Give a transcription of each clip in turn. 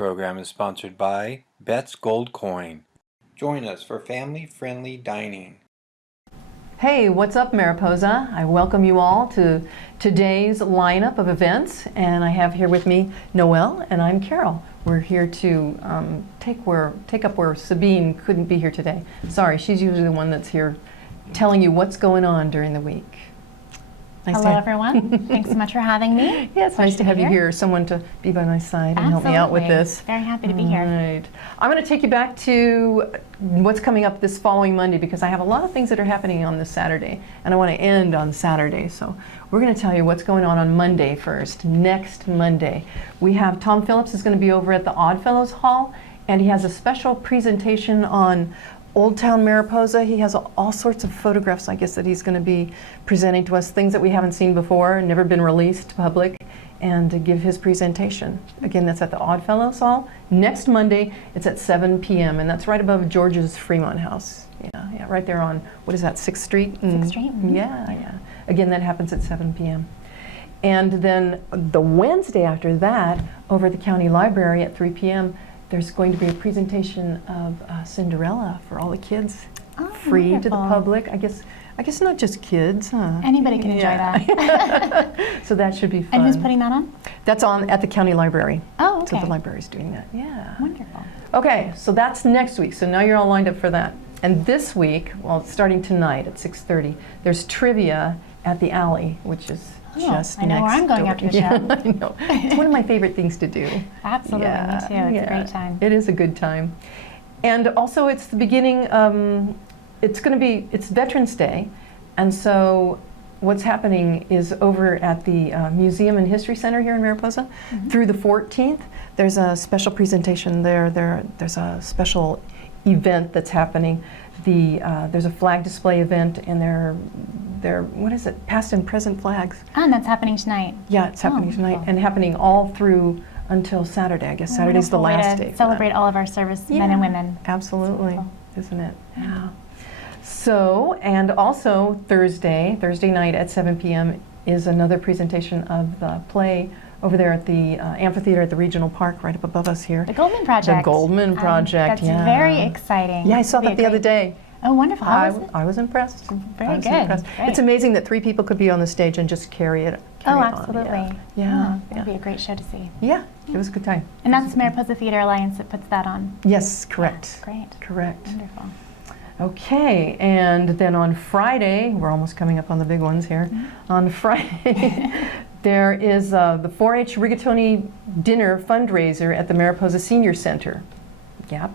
program is sponsored by Bet's Gold Coin. Join us for family-friendly dining. Hey, what's up, Mariposa? I welcome you all to today's lineup of events, and I have here with me Noel, and I'm Carol. We're here to take up where Sabine couldn't be here today. Sorry, she's usually the one that's here telling you what's going on during the week. Hello, everyone. Thanks so much for having me. Yeah, it's nice to have you here. Someone to be by my side and help me out with this. Very happy to be here. Right. I'm going to take you back to what's coming up this following Monday because I have a lot of things that are happening on this Saturday, and I want to end on Saturday. So we're going to tell you what's going on Monday first. Next Monday, we have Tom Phillips is going to be over at the Oddfellows Hall, and he has a special presentation on Old Town Mariposa. He has all sorts of photographs, I guess, that he's going to be presenting to us, things that we haven't seen before, never been released to public, and to give his presentation. Again, that's at the Oddfellows Hall. Next Monday, it's at 7 p.m., and that's right above George's Fremont House. Yeah, right there on, what is that, 6th Street? 6th Street? Mm-hmm. Yeah. Again, that happens at 7 p.m. And then the Wednesday after that, over at the County Library at 3 p.m., there's going to be a presentation of Cinderella for all the kids, free wonderful. to the public. I guess not just kids, huh? Anybody can enjoy that. So that should be fun. And who's putting that on? That's on at the County Library. Oh, okay. So the library's doing that. Yeah. Wonderful. Okay, so that's next week. So now you're all lined up for that. And this week, well, starting tonight at 6:30, there's trivia at the Alley, which is just I know next where I'm going door. after the show. Yeah, I know. It's one of my favorite things to do. Absolutely, me too. It's a great time. It is a good time. And also it's the beginning, it's Veterans Day. And so what's happening is over at the Museum and History Center here in Mariposa, through the 14th, there's a special presentation there. There's a special event that's happening. There's a flag display event, and they're what is it? Past and present flags. And that's happening tonight. Yeah, it's happening tonight, and happening all through until Saturday. I guess Saturday's the last day. Celebrate all of our servicemen and women. Absolutely, isn't it? Yeah. So, and also Thursday night at 7 p.m. is another presentation of the play over there at the amphitheater at the Regional Park, right up above us here. The Goldman Project. The Goldman Project, That's very exciting. Yeah, I saw that the other day. Oh, wonderful. How was it? I was impressed. Very good. Great. It's amazing that 3 people could be on the stage and just carry it on. Absolutely. Yeah. It'd be a great show to see. Yeah, it was a good time. And that's Mariposa Theater Alliance that puts that on. Yes, correct. Yeah, great. Correct. Wonderful. Okay, and then on Friday, we're almost coming up on the big ones here. On Friday, there is the 4-H Rigatoni Dinner fundraiser at the Mariposa Senior Center. Yep.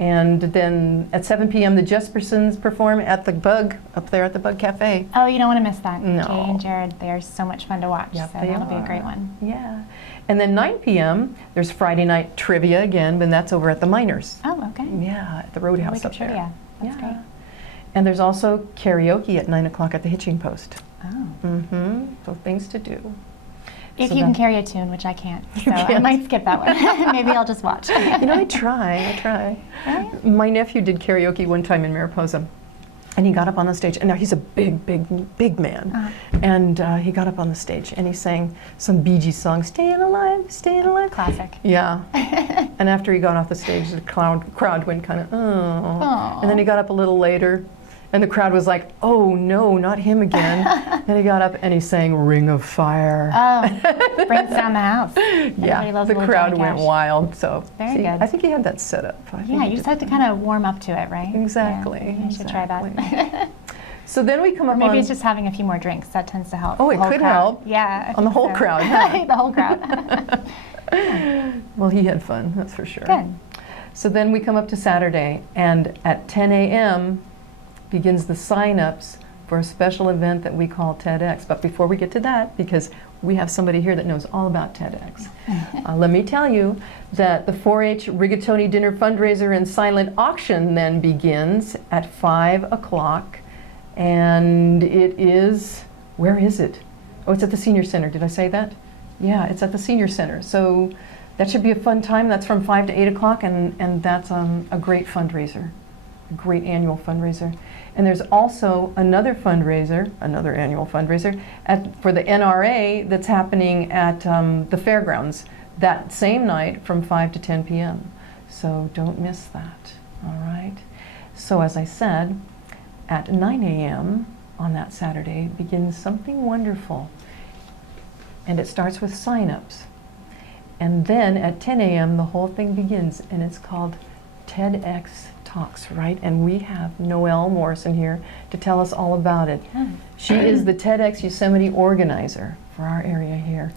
And then at 7 p.m., the Jespersons perform at the Bug, up there at the Bug Cafe. Oh, you don't want to miss that. No. Jay and Jared, they are so much fun to watch. Yep, So that'll be a great one. Yeah. And then 9 p.m., there's Friday night trivia again, but that's over at the Miners. Oh, okay. Yeah, at the Roadhouse up there. Trivia. That's great. And there's also karaoke at 9 o'clock at the Hitching Post. Oh. So things to do. If you can carry a tune, which I can't. So I might skip that one. Maybe I'll just watch. I try. Right? My nephew did karaoke one time in Mariposa. And he got up on the stage, and now he's a big man. And he got up on the stage, and he sang some Bee Gees song, Staying Alive, Staying Alive. Classic. Yeah. And after he got off the stage, the crowd went kind of, oh. And then he got up a little later, and the crowd was like, oh no, not him again. Then he got up and he sang Ring of Fire. Oh, brings down the house. Yeah, the crowd went wild. So very good. I think he had that set up. Yeah, you just have to kind of warm up to it, right? Exactly. Yeah, you should try that. So then we come up maybe it's just having a few more drinks. That tends to help. Oh, it could help. Yeah. On the whole crowd. Huh? The whole crowd. Well, he had fun, that's for sure. Good. So then we come up to Saturday, and at 10 a.m. begins the sign-ups for a special event that we call TEDx. But before we get to that, because we have somebody here that knows all about TEDx, let me tell you that the 4-H Rigatoni Dinner fundraiser and silent auction then begins at 5 o'clock. And it is, where is it? Oh, it's at the Senior Center. Did I say that? Yeah, it's at the Senior Center. So that should be a fun time. That's from 5 to 8 o'clock, and that's a great fundraiser, a great annual fundraiser. And there's also another annual fundraiser for the NRA that's happening at the fairgrounds that same night from 5 to 10 p.m. So don't miss that, all right? So as I said, at 9 a.m. on that Saturday begins something wonderful. And it starts with sign-ups. And then at 10 a.m. the whole thing begins, and it's called TEDx Talks, right? And we have Noel Morrison here to tell us all about it. Yeah. She is the TEDx Yosemite organizer for our area here.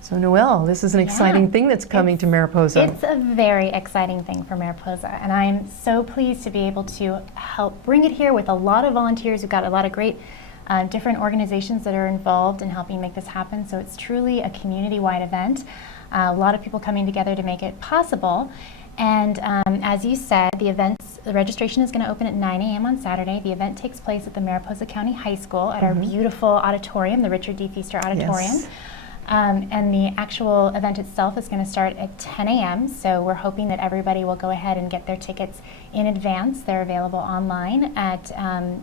So Noel, this is an exciting thing that's coming to Mariposa. It's a very exciting thing for Mariposa, and I'm so pleased to be able to help bring it here with a lot of volunteers. We've got a lot of great different organizations that are involved in helping make this happen, so it's truly a community-wide event. A lot of people coming together to make it possible. And as you said, the registration is going to open at 9 a.m. on Saturday. The event takes place at the Mariposa County High School at our beautiful auditorium, the Richard D. Feaster Auditorium. Yes. And the actual event itself is going to start at 10 a.m. So we're hoping that everybody will go ahead and get their tickets in advance. They're available online at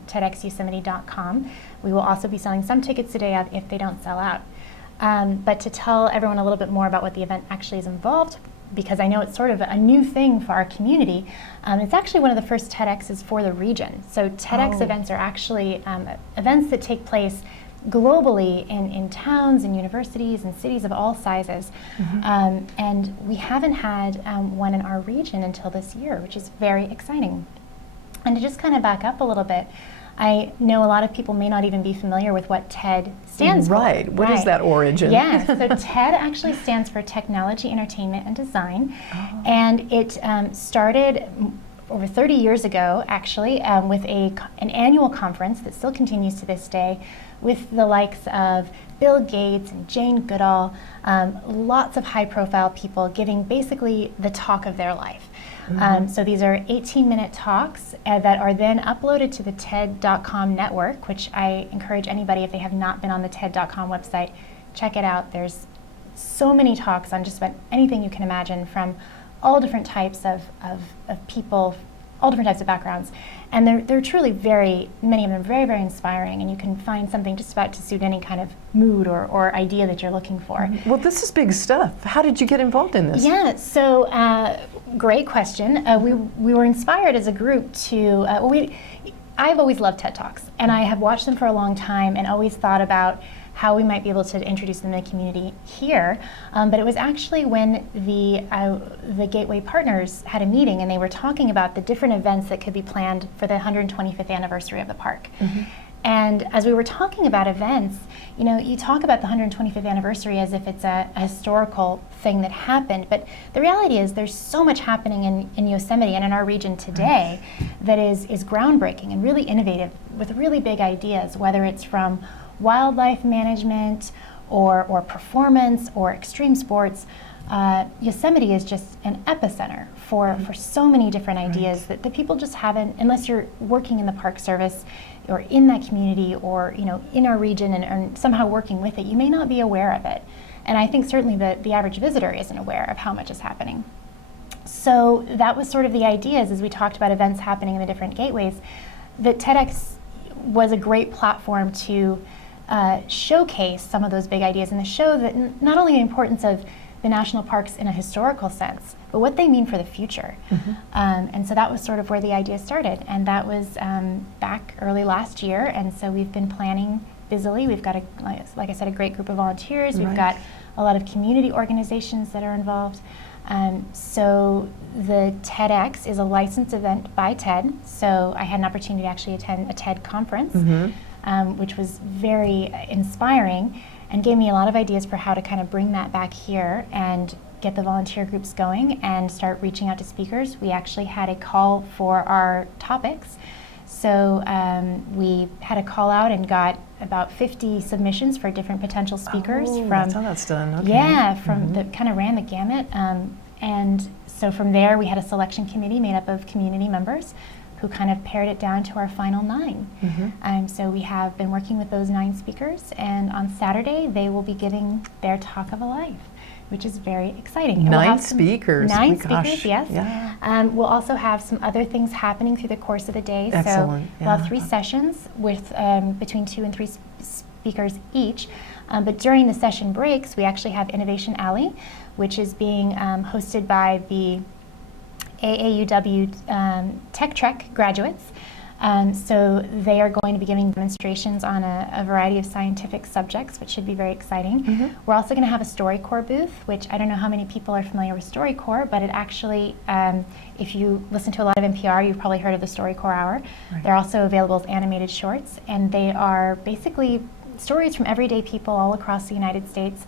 TEDxYosemite.com. We will also be selling some tickets today if they don't sell out. But to tell everyone a little bit more about what the event actually is involved, because I know it's sort of a new thing for our community, it's actually one of the first TEDx's for the region. So TEDx events are actually events that take place globally in towns and universities and cities of all sizes. And we haven't had one in our region until this year, which is very exciting. And to just kind of back up a little bit, I know a lot of people may not even be familiar with what TED stands for. Right. What is that origin? Yeah, so TED actually stands for Technology, Entertainment, and Design. And it started over 30 years ago, actually, with an annual conference that still continues to this day with the likes of Bill Gates and Jane Goodall, lots of high-profile people giving basically the talk of their life. So these are 18-minute talks that are then uploaded to the TED.com network, which I encourage anybody, if they have not been on the TED.com website, check it out. There's so many talks on just about anything you can imagine from all different types of people, all different types of backgrounds. And they're truly many of them very, very inspiring, and you can find something just about to suit any kind of mood or idea that you're looking for. Well, this is big stuff. How did you get involved in this? Yeah, so great question. We were inspired as a group to, I've always loved TED Talks, and I have watched them for a long time and always thought about how we might be able to introduce them to the community here. But it was actually when the Gateway Partners had a meeting, and they were talking about the different events that could be planned for the 125th anniversary of the park. And as we were talking about events, you talk about the 125th anniversary as if it's a historical thing that happened, but the reality is there's so much happening in Yosemite and in our region today that is groundbreaking and really innovative with really big ideas, whether it's from wildlife management or performance or extreme sports. Yosemite is just an epicenter for so many different ideas that the people just haven't, unless you're working in the Park Service or in that community or in our region and somehow working with it, you may not be aware of it. And I think certainly the average visitor isn't aware of how much is happening. So that was sort of the ideas as we talked about events happening in the different gateways, that TEDx was a great platform to showcase some of those big ideas and to show that not only the importance of the national parks in a historical sense, but what they mean for the future. And so that was sort of where the idea started, and that was back early last year, and so we've been planning busily. We've got, like I said, a great group of volunteers. We've got a lot of community organizations that are involved. So the TEDx is a licensed event by TED, so I had an opportunity to actually attend a TED conference, which was very inspiring and gave me a lot of ideas for how to kind of bring that back here and get the volunteer groups going and start reaching out to speakers. We actually had a call for our topics. So we had a call out and got about 50 submissions for different potential speakers. That's how that's done. Okay. Yeah, that kind of ran the gamut. And so from there, we had a selection committee made up of community members who kind of pared it down to our final 9. So we have been working with those 9 speakers, and on Saturday, they will be giving their talk of a life, which is very exciting. 9 speakers. 9 speakers, yes. Yeah. We'll also have some other things happening through the course of the day. Excellent. So we'll have 3 sessions with between 2 and 3 speakers each. But during the session breaks, we actually have Innovation Alley, which is being hosted by the AAUW Tech Trek graduates. So they are going to be giving demonstrations on a variety of scientific subjects, which should be very exciting. We're also going to have a StoryCorps booth, which I don't know how many people are familiar with StoryCorps, but it actually, if you listen to a lot of NPR, you've probably heard of the StoryCorps Hour. Right. They're also available as animated shorts, and they are basically stories from everyday people all across the United States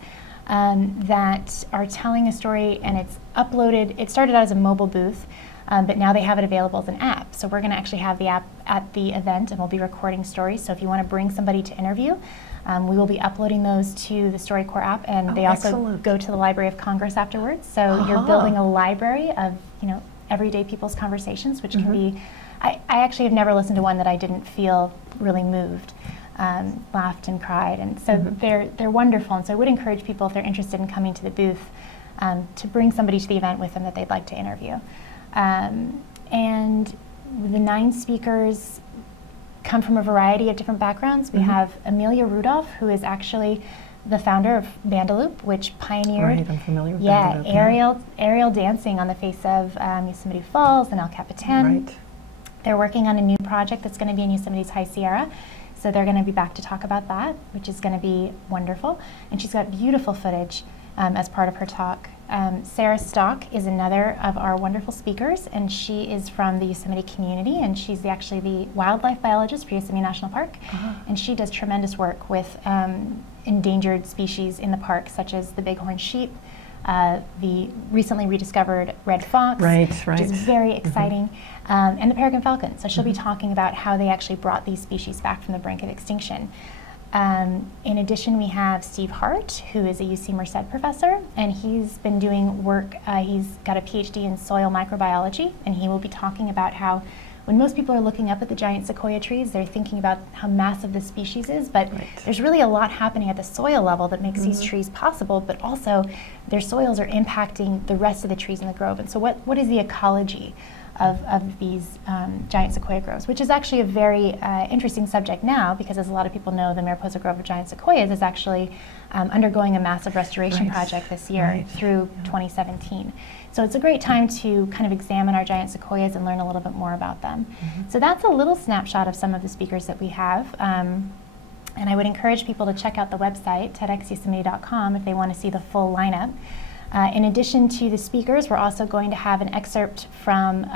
that are telling a story, and it's uploaded. It started out as a mobile booth, but now they have it available as an app. So we're going to actually have the app at the event, and we'll be recording stories. So if you want to bring somebody to interview, we will be uploading those to the StoryCorps app, and they also excellent. go to the Library of Congress afterwards. So you're building a library of everyday people's conversations, which can be. I actually have never listened to one that I didn't feel really moved. Laughed and cried, and so they're wonderful. And so I would encourage people, if they're interested in coming to the booth, to bring somebody to the event with them that they'd like to interview. And the 9 speakers come from a variety of different backgrounds. We have Amelia Rudolph, who is actually the founder of Bandaloop, which pioneered Right, I'm familiar with Bandaloop, aerial dancing on the face of Yosemite Falls and El Capitan. Right. They're working on a new project that's going to be in Yosemite's High Sierra. So they're going to be back to talk about that, which is going to be wonderful. And she's got beautiful footage as part of her talk. Sarah Stock is another of our wonderful speakers, and she is from the Yosemite community, and she's actually the wildlife biologist for Yosemite National Park. And she does tremendous work with endangered species in the park, such as the bighorn sheep, the recently rediscovered red fox, which is very exciting, and the peregrine falcon. So she'll be talking about how they actually brought these species back from the brink of extinction. In addition, we have Steve Hart, who is a UC Merced professor, and he's been doing work, he's got a PhD in soil microbiology, and he will be talking about how when most people are looking up at the giant sequoia trees, they're thinking about how massive this species is, but there's really a lot happening at the soil level that makes these trees possible, but also their soils are impacting the rest of the trees in the grove. And so what is the ecology of these giant sequoia groves, which is actually a very interesting subject now, because as a lot of people know, the Mariposa Grove of Giant Sequoias is actually undergoing a massive restoration project this year through 2017. So it's a great time to kind of examine our giant sequoias and learn a little bit more about them. So that's a little snapshot of some of the speakers that we have. And I would encourage people to check out the website, TEDxYosemite.com, if they want to see the full lineup. In addition to the speakers, we're also going to have an excerpt from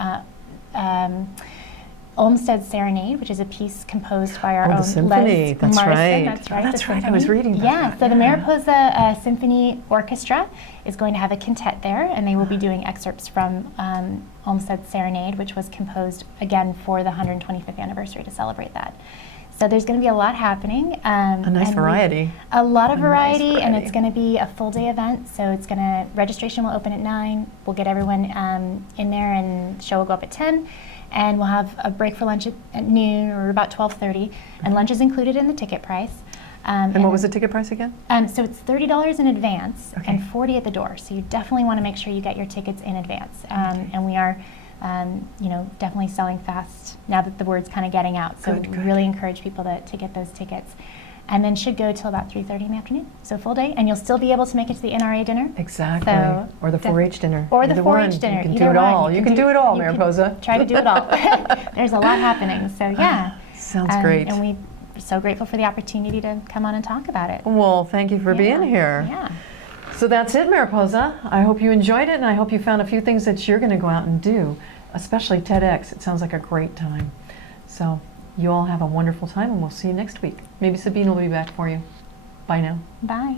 Olmsted Serenade, which is a piece composed by our own symphony. Les Morrison. Right. That's right. That's right. I was reading about that. So the Mariposa Symphony Orchestra is going to have a quintet there, and they will be doing excerpts from Olmsted Serenade, which was composed again for the 125th anniversary to celebrate that. So there's going to be a lot happening. A nice variety. A lot of variety, and it's going to be a full day event. So it's going to, registration will open at 9. We'll get everyone in there, and show will go up at 10. And we'll have a break for lunch at noon, or about 12:30. And lunch is included in the ticket price. And what was the ticket price again? So it's $30 in advance and $40 at the door. So you definitely want to make sure you get your tickets in advance. And we are definitely selling fast now that the word's kind of getting out. So we really encourage people to get those tickets. And then should go till about 3:30 in the afternoon. So full day, and you'll still be able to make it to the NRA dinner. Exactly. So or the 4-H dinner. Or the 4-H dinner. You can do it all. You can do it all, you Mariposa. Try to do it all. There's a lot happening. So yeah. Sounds great. And we're so grateful for the opportunity to come on and talk about it. Well, thank you for being here. Yeah. So that's it, Mariposa. I hope you enjoyed it, and I hope you found a few things that you're going to go out and do, especially TEDx. It sounds like a great time. So you all have a wonderful time, and we'll see you next week. Maybe Sabine will be back for you. Bye now. Bye.